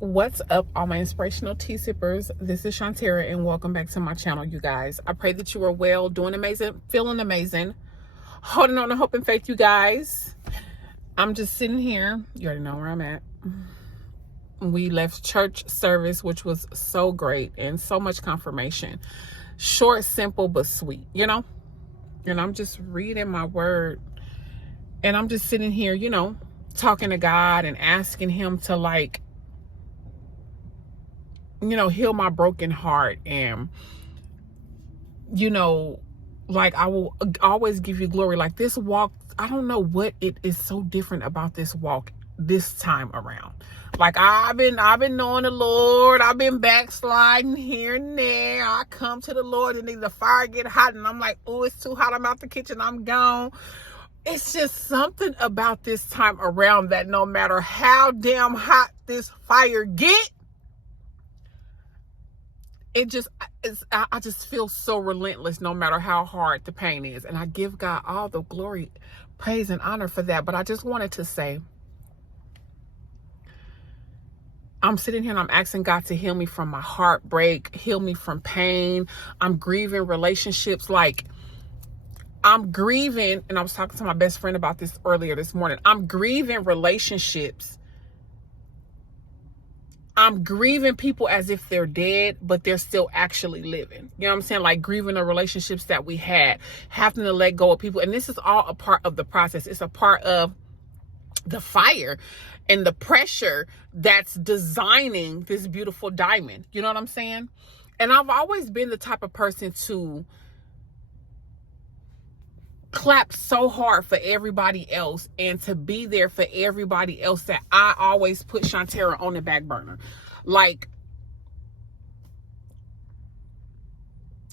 What's up, all my inspirational tea sippers? This is Shantira, and welcome back to my channel, you guys. I pray that you are well, doing amazing, feeling amazing, holding on to hope and faith, you guys. I'm just sitting here. You already know where I'm at. We left church service, which was so great and so much confirmation. Short, simple, but sweet, you know? And I'm just reading my word, and I'm just sitting here, you know, talking to God and asking him to, like, you know, heal my broken heart. And, you know, like, I will always give you glory. Like, this walk, I don't know what it is so different about this walk this time around. Like, I've been knowing the Lord. I've been backsliding here and there. I come to the Lord and then the fire get hot and I'm like, oh, it's too hot. I'm out the kitchen. I'm gone. It's just something about this time around that no matter how damn hot this fire get, I just feel so relentless no matter how hard the pain is. And I give God all the glory, praise, and honor for that. But I just wanted to say, I'm sitting here and I'm asking God to heal me from my heartbreak, heal me from pain. I'm grieving relationships. Like, I'm grieving, and I was talking to my best friend about this earlier this morning. I'm grieving relationships. I'm grieving people as if they're dead, but they're still actually living. You know what I'm saying? Like, grieving the relationships that we had, having to let go of people. And this is all a part of the process. It's a part of the fire and the pressure that's designing this beautiful diamond. You know what I'm saying? And I've always been the type of person to clap so hard for everybody else and to be there for everybody else that I always put Shantira on the back burner. Like,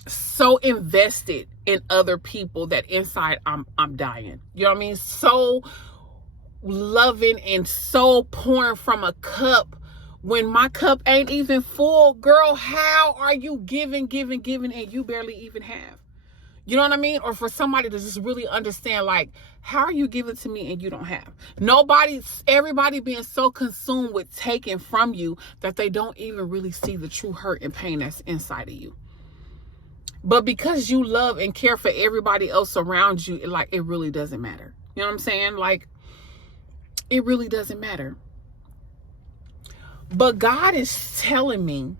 so invested in other people that inside I'm dying. You know what I mean? So loving and so pouring from a cup when my cup ain't even full. Girl, how are you giving and you barely even have? You know what I mean? Or for somebody to just really understand, like, how are you giving to me and you don't have? Everybody being so consumed with taking from you that they don't even really see the true hurt and pain that's inside of you. But because you love and care for everybody else around you, it really doesn't matter. You know what I'm saying? Like, it really doesn't matter. But God is telling me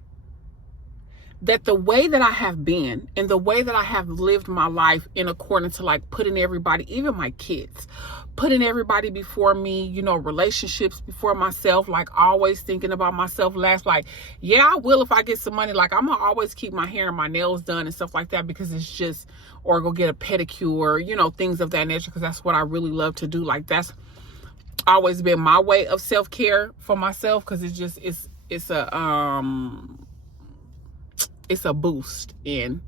that the way that I have been and the way that I have lived my life in accordance to, like, putting everybody, even my kids, putting everybody before me, you know, relationships before myself, like always thinking about myself last. Like, yeah, I will if I get some money. Like, I'm gonna always keep my hair and my nails done and stuff like that because it's just, or go get a pedicure, you know, things of that nature, because that's what I really love to do. Like, that's always been my way of self-care for myself, because it's a boost in,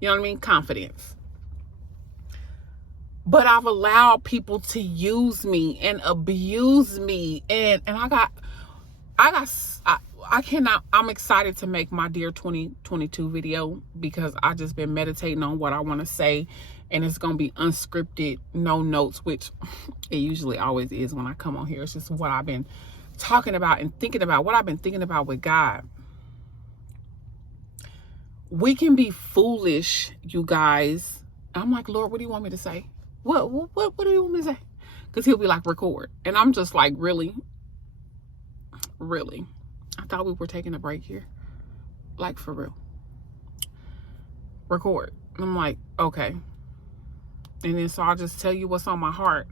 you know what I mean, confidence. But I've allowed people to use me and abuse me, and I'm excited to make my Dear 2022 video, because I just been meditating on what I want to say, and it's going to be unscripted, no notes, which it usually always is when I come on here. It's just what I've been talking about and thinking about, what I've been thinking about with God. We can be foolish, you guys. I'm like, Lord, what do you want me to say? What do you want me to say? Because he'll be like, record. And I'm just like, really? Really? I thought we were taking a break here. Like, for real. Record. I'm like, okay. And then so I'll just tell you what's on my heart.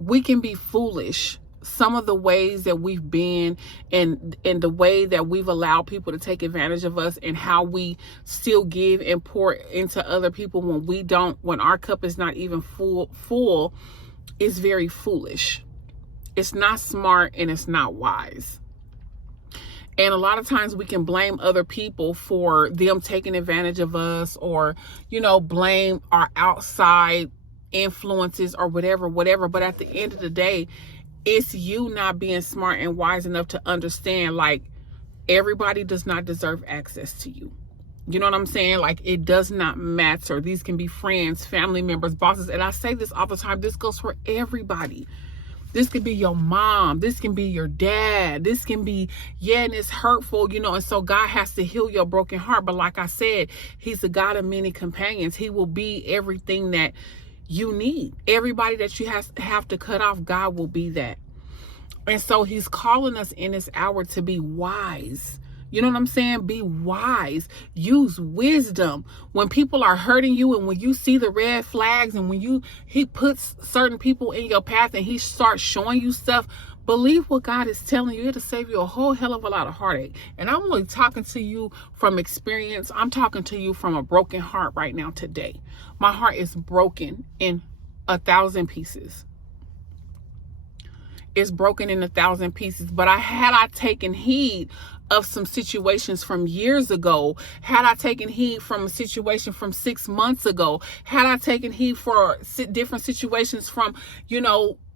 We can be foolish. Some of the ways that we've been, and the way that we've allowed people to take advantage of us, and how we still give and pour into other people when our cup is not even full is very foolish. It's not smart and it's not wise. And a lot of times we can blame other people for them taking advantage of us, or, you know, blame our outside influences or whatever. But at the end of the day, it's you not being smart and wise enough to understand, like, everybody does not deserve access to you. You know what I'm saying? Like, it does not matter. These can be friends, family members, bosses. And I say this all the time. This goes for everybody. This could be your mom. This can be your dad. This can be, and it's hurtful, and so God has to heal your broken heart. But like I said, he's the God of many companions. He will be everything that you need. Everybody that you have to cut off, God will be that. And so he's calling us in this hour to be wise. You know what I'm saying? Be wise. Use wisdom. When people are hurting you and when you see the red flags and when he puts certain people in your path and he starts showing you stuff, believe what God is telling you. It'll save you a whole hell of a lot of heartache. And I'm only talking to you from experience. I'm talking to you from a broken heart right now today. My heart is broken in 1,000 pieces. It's broken in 1,000 pieces. But had I taken heed of some situations from years ago, had I taken heed from a situation from 6 months ago, had I taken heed for different situations from,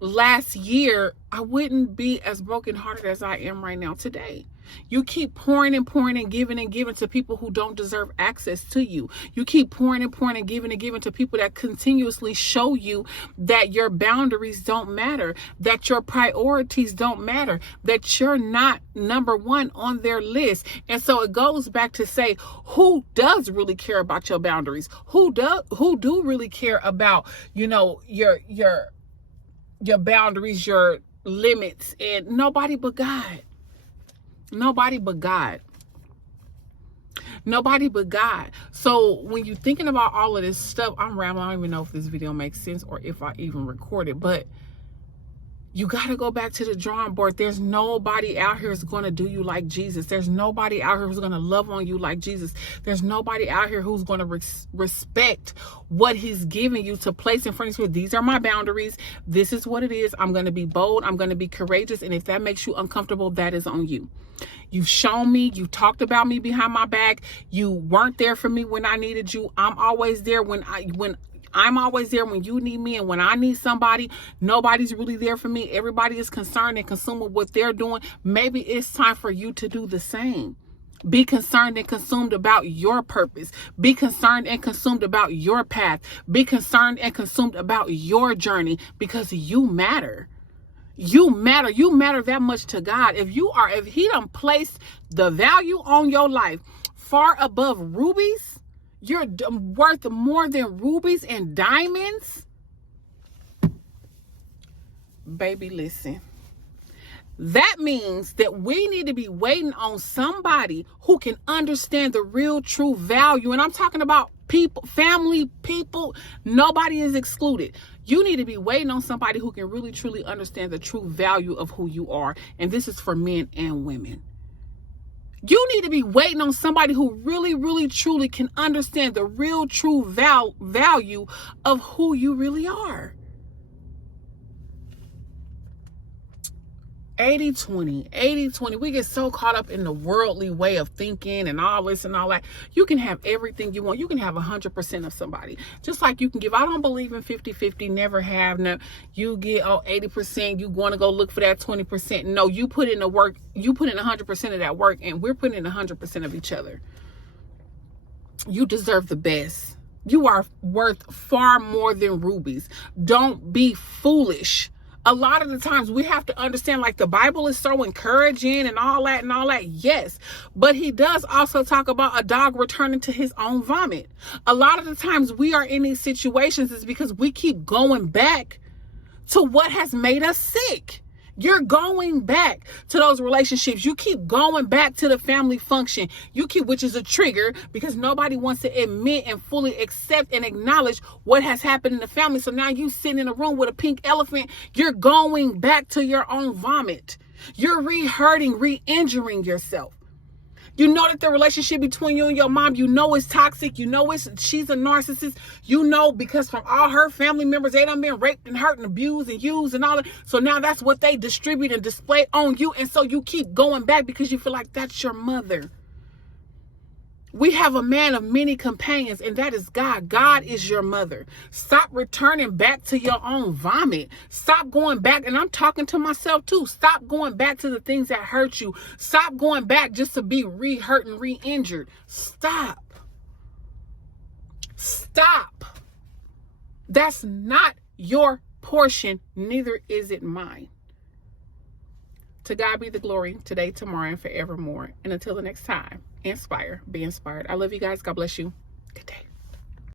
last year, I wouldn't be as brokenhearted as I am right now today. You keep pouring and pouring and giving to people who don't deserve access to you. You keep pouring and pouring and giving to people that continuously show you that your boundaries don't matter, that your priorities don't matter, that you're not number one on their list. And so it goes back to say, who does really care about your boundaries? Who do really care about, your boundaries, your limits? And nobody but God. Nobody but God. Nobody but God. So when you're thinking about all of this stuff, I'm rambling. I don't even know if this video makes sense or if I even record it, but you got to go back to the drawing board. There's nobody out here who's going to do you like Jesus. There's nobody out here who's going to love on you like Jesus. There's nobody out here who's going to respect what he's giving you to place in front of you. These are my boundaries. This is what it is. I'm going to be bold. I'm going to be courageous. And if that makes you uncomfortable, that is on you. You've shown me, you talked about me behind my back. You weren't there for me when I needed you. I'm always there when I'm always there when you need me, and when I need somebody, nobody's really there for me. Everybody is concerned and consumed with what they're doing. Maybe it's time for you to do the same. Be concerned and consumed about your purpose. Be concerned and consumed about your path. Be concerned and consumed about your journey, because you matter. You matter. You matter that much to God. If he done placed the value on your life far above rubies, you're worth more than rubies and diamonds. Baby, listen. That means that we need to be waiting on somebody who can understand the real, true value. And I'm talking about people, family, people. Nobody is excluded. You need to be waiting on somebody who can really, truly understand the true value of who you are. And this is for men and women. You need to be waiting on somebody who really, really, truly can understand the real, true value of who you really are. 80-20. We get so caught up in the worldly way of thinking and all this and all that. You can have everything you want. You can have 100% of somebody. Just like you can give. I don't believe in 50-50, never have. No, you get 80%. You want to go look for that 20%. No, you put in the work. You put in 100% of that work, and we're putting in 100% of each other. You deserve the best. You are worth far more than rubies. Don't be foolish. A lot of the times we have to understand, like, the Bible is so encouraging and all that. Yes. But he does also talk about a dog returning to his own vomit. A lot of the times we are in these situations is because we keep going back to what has made us sick. You're going back to those relationships. You keep going back to the family function. Which is a trigger, because nobody wants to admit and fully accept and acknowledge what has happened in the family. So now you sitting in a room with a pink elephant. You're going back to your own vomit. You're re-hurting, re-injuring yourself. You know that the relationship between you and your mom, you know it's toxic. You know she's a narcissist. You know, because from all her family members, they done been raped and hurt and abused and used and all that. So now that's what they distribute and display on you. And so you keep going back because you feel like that's your mother. We have a man of many companions, and that is God. God is your mother. Stop returning back to your own vomit. Stop going back, and I'm talking to myself too. Stop going back to the things that hurt you. Stop going back just to be re-hurt and re-injured. Stop. Stop. That's not your portion, neither is it mine. To God be the glory today, tomorrow, and forevermore. And until the next time, inspire, be inspired. I love you guys. God bless you. Good day.